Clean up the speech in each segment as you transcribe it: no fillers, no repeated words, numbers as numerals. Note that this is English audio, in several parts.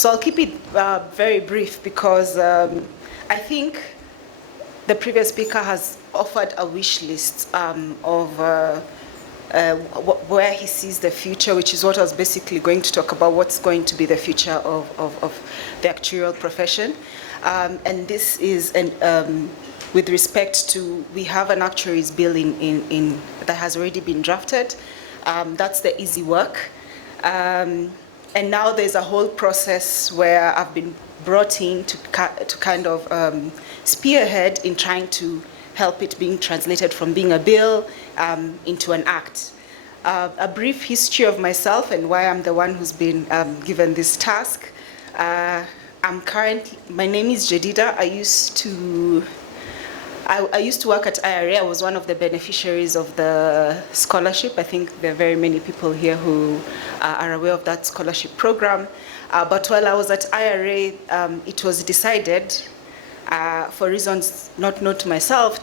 So I'll keep it very brief because I think the previous speaker has offered a wish list of where he sees the future, which is what I was basically going to talk about, what's going to be the future of the actuarial profession. And this is with respect to, we have an actuaries bill that has already been drafted. That's the easy work. And now there's a whole process where I've been brought in to kind of spearhead in trying to help it being translated from being a bill into an act. A brief history of myself and why I'm the one who's been given this task. My name is Jedida. I used to work at IRA. I was one of the beneficiaries of the scholarship. I think there are very many people here who are aware of that scholarship program. But while I was at IRA, it was decided, for reasons not known to myself,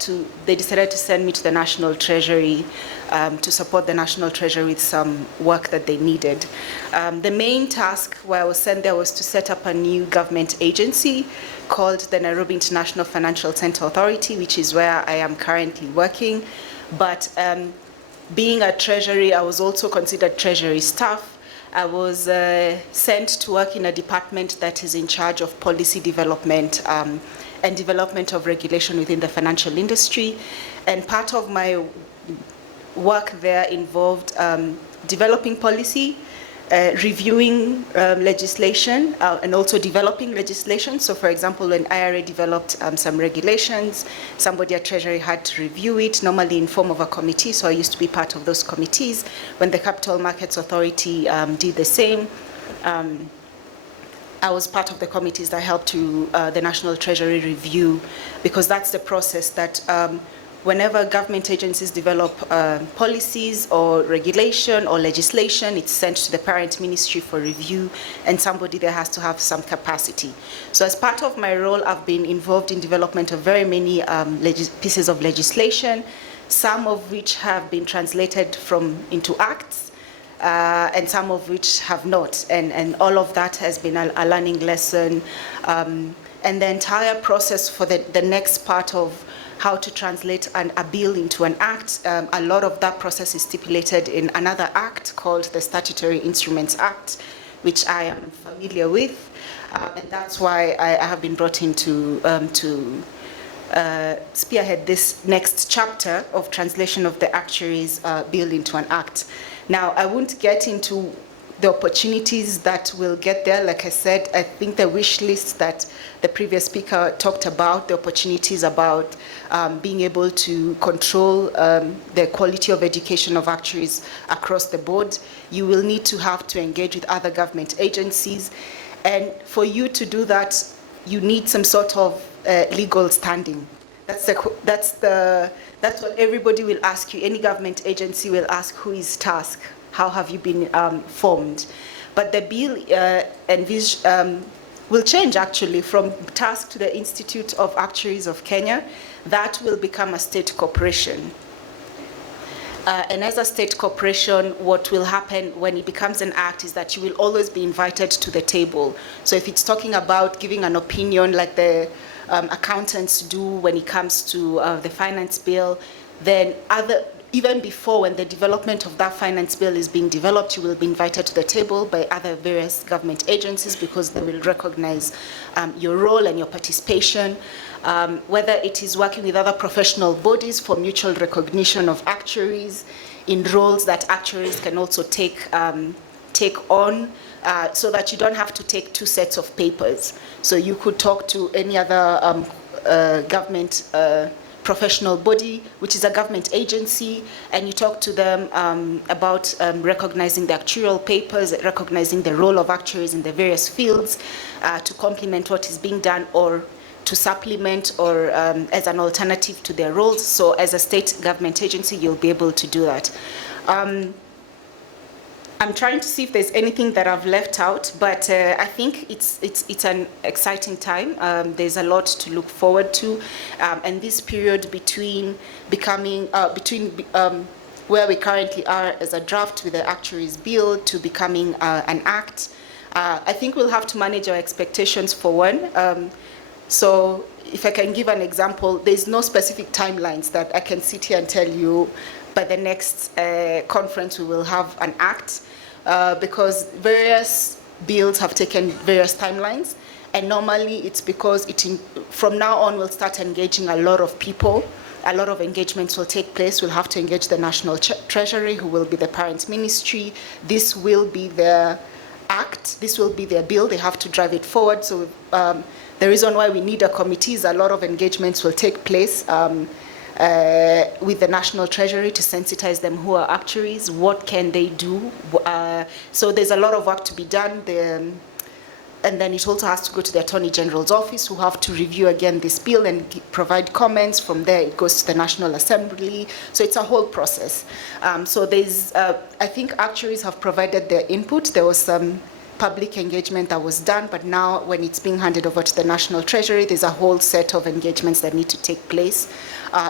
they decided to send me to the National Treasury to support the National Treasury with some work that they needed. The main task where I was sent there was to set up a new government agency called the Nairobi International Financial Center Authority, which is where I am currently working. But being at Treasury, I was also considered Treasury staff. I was sent to work in a department that is in charge of policy development and development of regulation within the financial industry. And part of my work there involved developing policy, reviewing legislation, and also developing legislation. So for example, when IRA developed some regulations, somebody at Treasury had to review it, normally in form of a committee. So I used to be part of those committees. When the Capital Markets Authority did the same, I was part of the committees that helped to the National Treasury review, because that's the process that whenever government agencies develop policies or regulation or legislation, it's sent to the parent ministry for review, and somebody there has to have some capacity. So as part of my role, I've been involved in development of very many pieces of legislation, some of which have been translated into acts, and some of which have not. And all of that has been a learning lesson. And the entire process for the next part of how to translate a bill into an act, a lot of that process is stipulated in another act called the Statutory Instruments Act, which I am familiar with. And that's why I have been brought in to spearhead this next chapter of translation of the actuaries bill into an act. Now, I won't get into the opportunities that will get there. Like I said, I think the wish list that the previous speaker talked about, the opportunities about being able to control the quality of education of actuaries across the board, you will need to have to engage with other government agencies. And for you to do that, you need some sort of legal standing. That's what everybody will ask you. Any government agency will ask, who is tasked? How have you been formed? But the bill will change actually from task to the Institute of Actuaries of Kenya. That will become a state corporation. And as a state corporation, what will happen when it becomes an act is that you will always be invited to the table. So if it's talking about giving an opinion like the accountants do when it comes to the finance bill, then even before, when the development of that finance bill is being developed, you will be invited to the table by other various government agencies, because they will recognize your role and your participation, whether it is working with other professional bodies for mutual recognition of actuaries in roles that actuaries can also take on, so that you don't have to take two sets of papers. So you could talk to any other government professional body, which is a government agency, and you talk to them about recognizing the actuarial papers, recognizing the role of actuaries in the various fields to complement what is being done, or to supplement, or as an alternative to their roles. So as a state government agency, you'll be able to do that. I'm trying to see if there's anything that I've left out, but I think it's an exciting time. There's a lot to look forward to, and this period between where we currently are as a draft with the actuaries bill to becoming an act, I think we'll have to manage our expectations for one. So if I can give an example, there's no specific timelines that I can sit here and tell you by the next conference we will have an act, because various bills have taken various timelines. And normally it's because from now on we'll start engaging a lot of people. A lot of engagements will take place. We'll have to engage the National Treasury, who will be the Parents Ministry. This will be their act. This will be their bill. They have to drive it forward. So the reason why we need a committee is a lot of engagements will take place with the National Treasury to sensitize them who are actuaries, what can they do. So there's a lot of work to be done. And then it also has to go to the Attorney General's office, who have to review again this bill and provide comments. From there, it goes to the National Assembly. So it's a whole process. So there's, I think actuaries have provided their input. There was some public engagement that was done, but now when it's being handed over to the National Treasury, there's a whole set of engagements that need to take place.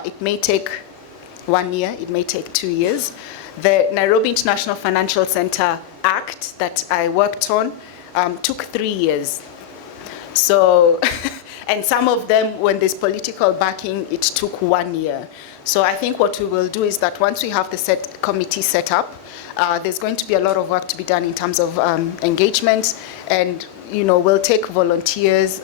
It may take 1 year, it may take 2 years. The Nairobi International Financial Center Act that I worked on took 3 years. So, and some of them, when there's political backing, it took 1 year. So I think what we will do is that once we have the committee set up, there's going to be a lot of work to be done in terms of engagement, and we'll take volunteers,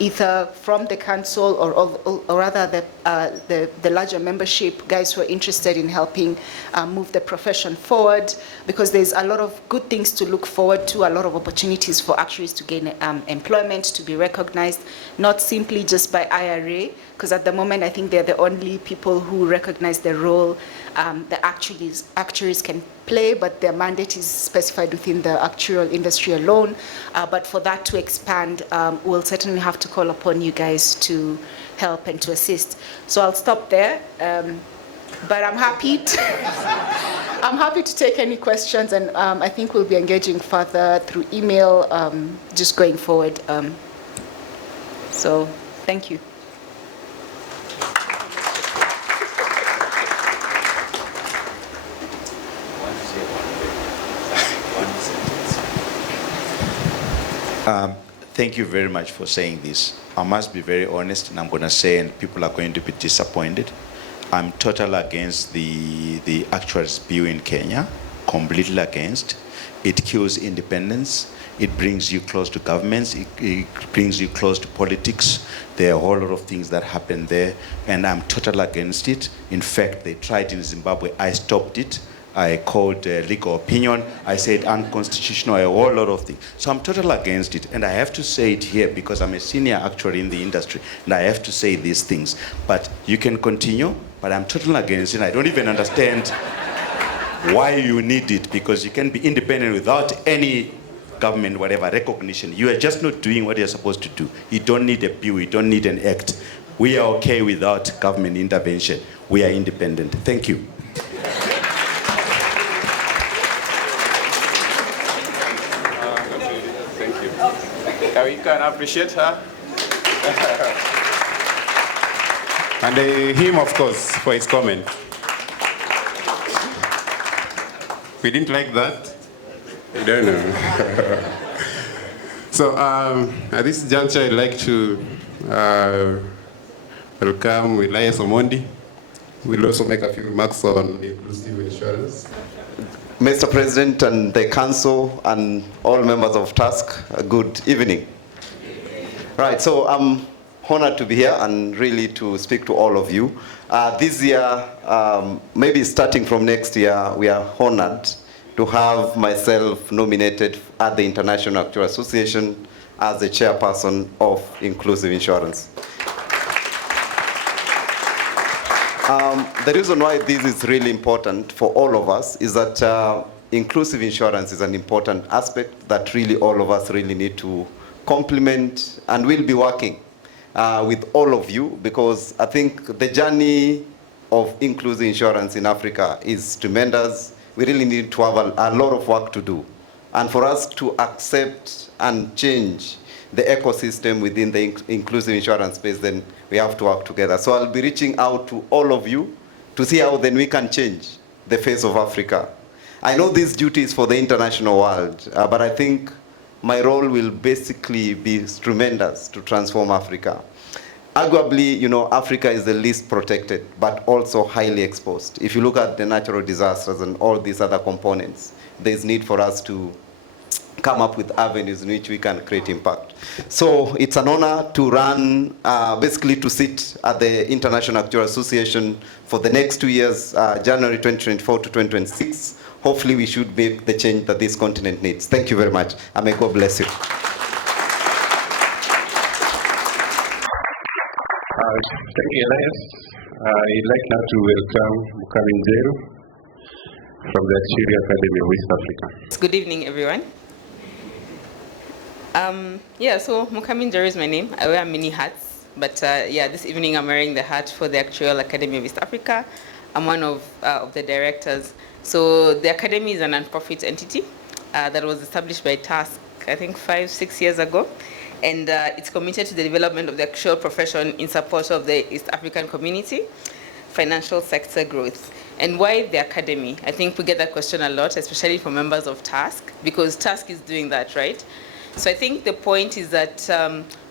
either from the council or rather the larger membership, guys who are interested in helping move the profession forward, because there's a lot of good things to look forward to, a lot of opportunities for actuaries to gain employment, to be recognized, not simply just by IRA, because at the moment I think they're the only people who recognize the role the actuaries can play, but their mandate is specified within the actuarial industry alone. But for that to expand, we'll certainly have to call upon you guys to help and to assist. So I'll stop there. But I'm happy I'm happy to take any questions, and I think we'll be engaging further through email, just going forward. So thank you. Thank you very much for saying this. I must be very honest, and I'm going to say, and people are going to be disappointed, I'm totally against the actuaries bill in Kenya, completely against. It kills independence. It brings you close to governments. It brings you close to politics. There are a whole lot of things that happen there, and I'm totally against it. In fact, they tried in Zimbabwe. I stopped it. I called legal opinion. I said unconstitutional, a whole lot of things. So I'm totally against it. And I have to say it here because I'm a senior actuary in the industry, and I have to say these things. But you can continue, but I'm totally against it. I don't even understand why you need it, because you can be independent without any government, whatever, recognition. You are just not doing what you're supposed to do. You don't need a bill. You don't need an act. We are okay without government intervention. We are independent. Thank you. We can appreciate her. And him, of course, for his comment. We didn't like that. I don't know. So at this juncture, I'd like to welcome Elias Omondi. We'll also make a few remarks on inclusive insurance. Mr. President and the Council and all members of TASC, good evening. Right, so I'm honored to be here and really to speak to all of you. This year, maybe starting from next year, we are honored to have myself nominated at the International Actuarial Association as the chairperson of Inclusive Insurance. The reason why this is really important for all of us is that inclusive insurance is an important aspect that really all of us really need to complement, and we'll be working with all of you, because I think the journey of inclusive insurance in Africa is tremendous. We really need to have a lot of work to do. And for us to accept and change the ecosystem within the inclusive insurance space, then we have to work together. So I'll be reaching out to all of you to see how then we can change the face of Africa. I know this duty is for the international world, but I think my role will basically be tremendous to transform Africa. Arguably, Africa is the least protected, but also highly exposed. If you look at the natural disasters and all these other components, there's need for us to come up with avenues in which we can create impact. So it's an honor to run, basically to sit at the International Actuarial Association for the next 2 years, January 2024 to 2026. Hopefully we should make the change that this continent needs. Thank you very much, and may God bless you. Thank you, Elias. I'd like now to welcome Mukami Njeru from the Actuarial Academy of West Africa. Good evening, everyone. So Mukami Njeru is my name. I wear many hats, but this evening I'm wearing the hat for the Actuarial Academy of East Africa. I'm one of the directors. So the Academy is a non-profit entity that was established by TASC, I think 5-6 years ago. And it's committed to the development of the actuarial profession in support of the East African community, financial sector growth. And why the Academy? I think we get that question a lot, especially from members of TASC, because TASC is doing that, right? So I think the point is that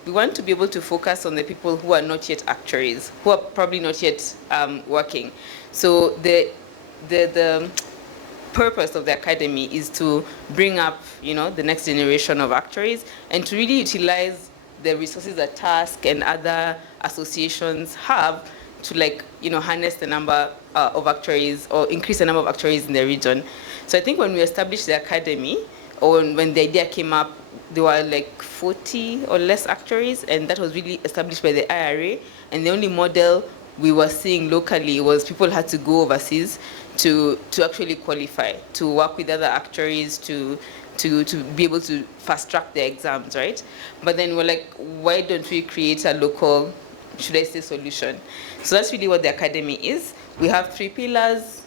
we want to be able to focus on the people who are not yet actuaries, who are probably not yet working. So the purpose of the Academy is to bring up, the next generation of actuaries and to really utilize the resources that TASC and other associations have to harness the number of actuaries or increase the number of actuaries in the region. So I think when we established the Academy, or when the idea came up, there were like 40 or less actuaries, and that was really established by the IRA. And the only model we were seeing locally was people had to go overseas to actually qualify, to work with other actuaries, to be able to fast track their exams, right? But then we're like, why don't we create a local, should I say, solution? So that's really what the Academy is. We have 3 pillars.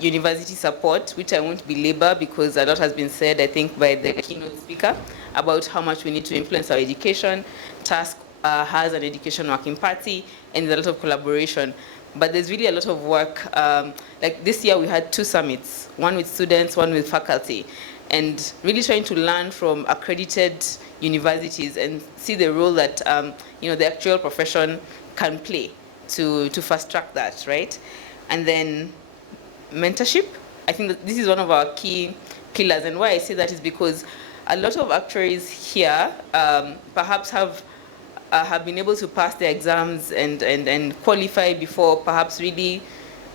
University support, which I won't belabor because a lot has been said, I think, by the keynote speaker about how much we need to influence our education. TASC has an education working party, and there's a lot of collaboration. But there's really a lot of work. Like this year, we had 2 summits, one with students, one with faculty, and really trying to learn from accredited universities and see the role that the actual profession can play to fast track that, right? And then mentorship. I think that this is one of our key pillars, and why I say that is because a lot of actuaries here perhaps have been able to pass their exams and qualify before perhaps really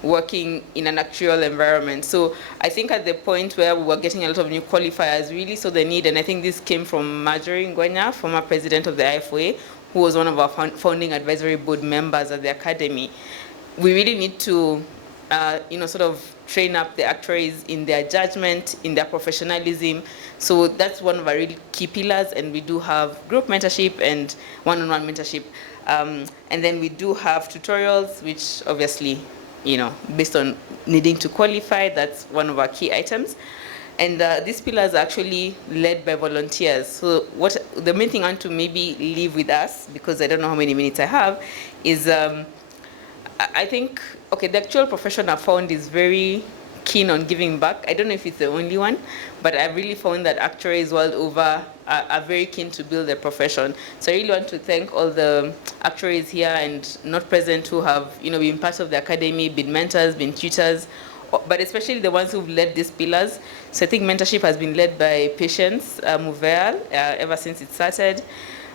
working in an actuarial environment. So I think at the point where we were getting a lot of new qualifiers, really saw the need, and I think this came from Marjorie Ngwenya, former president of the IFOA, who was one of our founding advisory board members at the Academy. We really need to sort of train up the actuaries in their judgment, in their professionalism. So that's one of our really key pillars, and we do have group mentorship and one-on-one mentorship. And then we do have tutorials, which obviously, based on needing to qualify, that's one of our key items. And these pillars are actually led by volunteers. So what the main thing I want to maybe leave with us, because I don't know how many minutes I have, is I think, the actual profession I've found is very keen on giving back. I don't know if it's the only one, but I've really found that actuaries world over are very keen to build their profession. So I really want to thank all the actuaries here and not present who have, been part of the Academy, been mentors, been tutors, but especially the ones who've led these pillars. So I think mentorship has been led by Patience Muveal ever since it started.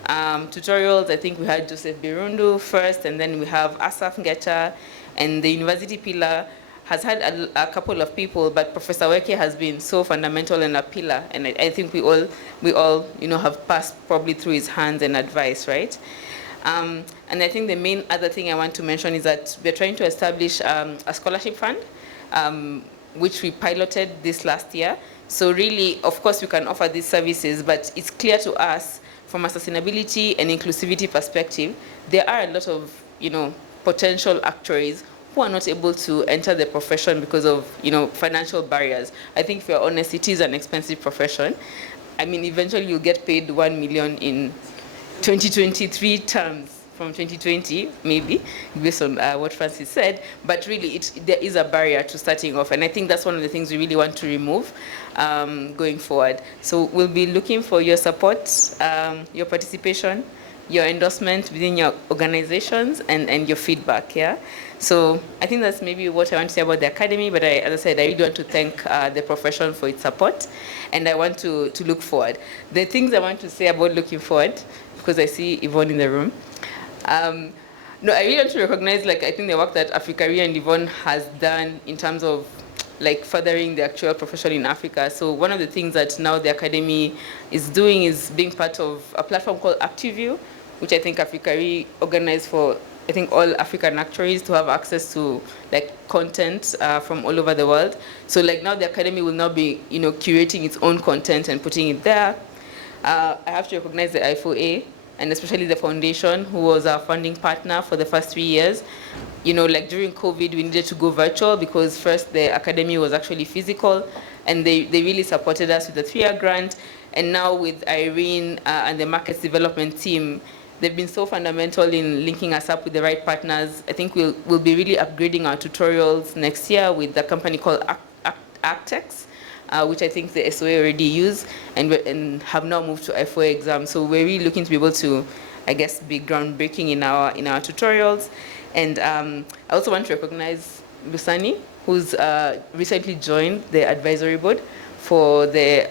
Tutorials, I think we had Joseph Birundu first, and then we have Asaf Ngecha, and the university pillar has had a couple of people, but Professor Weke has been so fundamental and a pillar, and I think we all have passed probably through his hands and advice, right? And I think the main other thing I want to mention is that we're trying to establish a scholarship fund, which we piloted this last year. So really, of course, we can offer these services, but it's clear to us from a sustainability and inclusivity perspective, there are a lot of, potential actuaries who are not able to enter the profession because of, financial barriers. I think if you're honest, it is an expensive profession. I mean, eventually you'll get paid 1 million in 2023 terms from 2020, maybe, based on what Francis said, but really there is a barrier to starting off, and I think that's one of the things we really want to remove going forward. So we'll be looking for your support, your participation, your endorsement within your organizations, and your feedback, yeah? So I think that's maybe what I want to say about the Academy, but as I said, I really want to thank the profession for its support, and I want to look forward. The things I want to say about looking forward, because I see Yvonne in the room. No, I really want to recognize, like, I think the work that Africaria and Yvonne has done in terms of, like, furthering the actual profession in Africa. So one of the things that now the Academy is doing is being part of a platform called ActiveView, which I think Africaria organized for, I think, all African actuaries to have access to, like, content from all over the world. So, like, now the Academy will now be, you know, curating its own content and putting it there. I have to recognize the IFOA, and especially the foundation, who was our funding partner for the first 3 years. You know, like, during COVID, we needed to go virtual because first the Academy was actually physical, and they really supported us with the 3-year grant. And now with Irene and the markets development team, they've been so fundamental in linking us up with the right partners. I think we'll be really upgrading our tutorials next year with a company called Actex, which I think the SOA already use and have now moved to FOA exams. So we're really looking to be able to, I guess, be groundbreaking in our tutorials. And I also want to recognize Lusani, who's recently joined the advisory board for the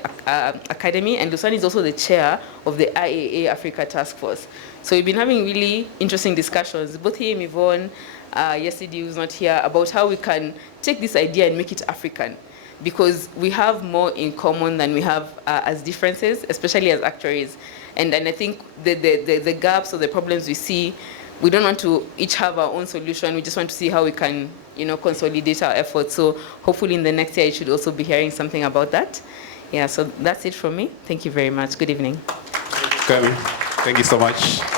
Academy, and Lusani is also the chair of the IAA Africa Task Force. So we've been having really interesting discussions, both he and Yvonne, yesterday who's not here, about how we can take this idea and make it African, because we have more in common than we have as differences, especially as actuaries. And I think the gaps or the problems we see, we don't want to each have our own solution. We just want to see how we can, you know, consolidate our efforts. So hopefully in the next year, you should also be hearing something about that. Yeah, so that's it from me. Thank you very much. Good evening. Mukami, thank you so much.